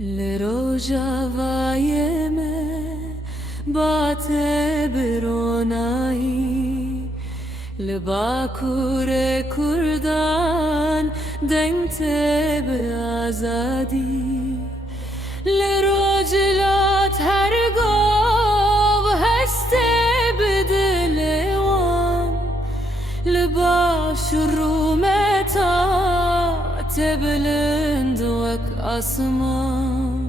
لروجاوای من بات برونایی لباکور کردان دنگت به آزادی لروجلات هرگو هسته بدلوان لباش رومتا تبلند وك أسمان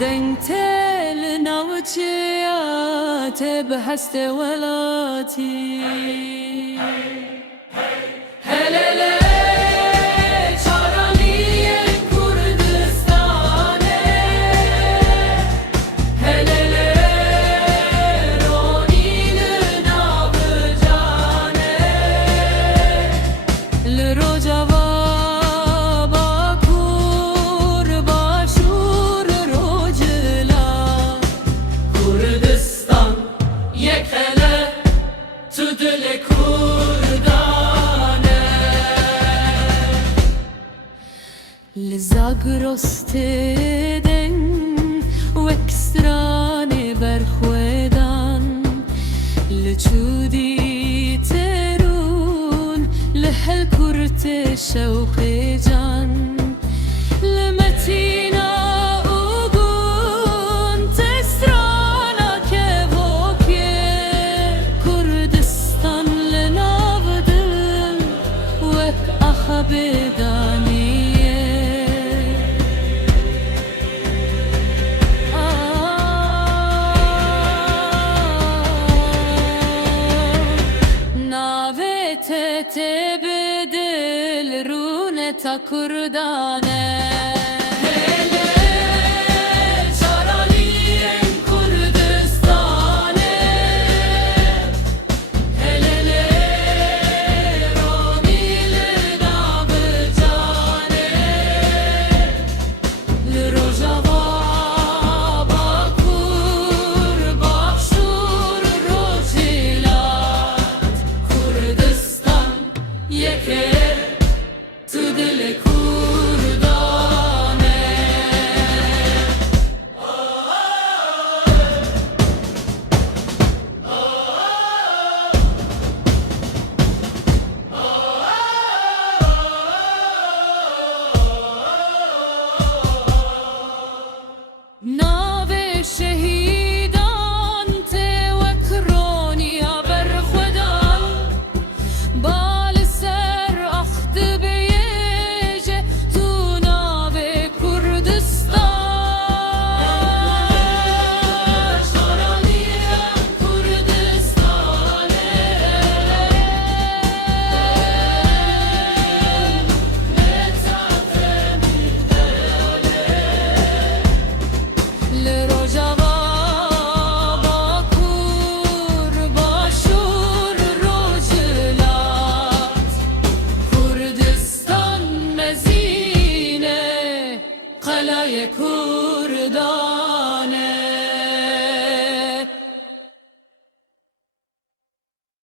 دنتل نوچيات بحست ولاتي لزاگرست دن و اکستران برخوادن لچودی ترون لحل کرت شوق جان لمتینا اوگون تسترانا که وکیه کردستان لناو دل وک اخبدانی تبدل رونة كردانه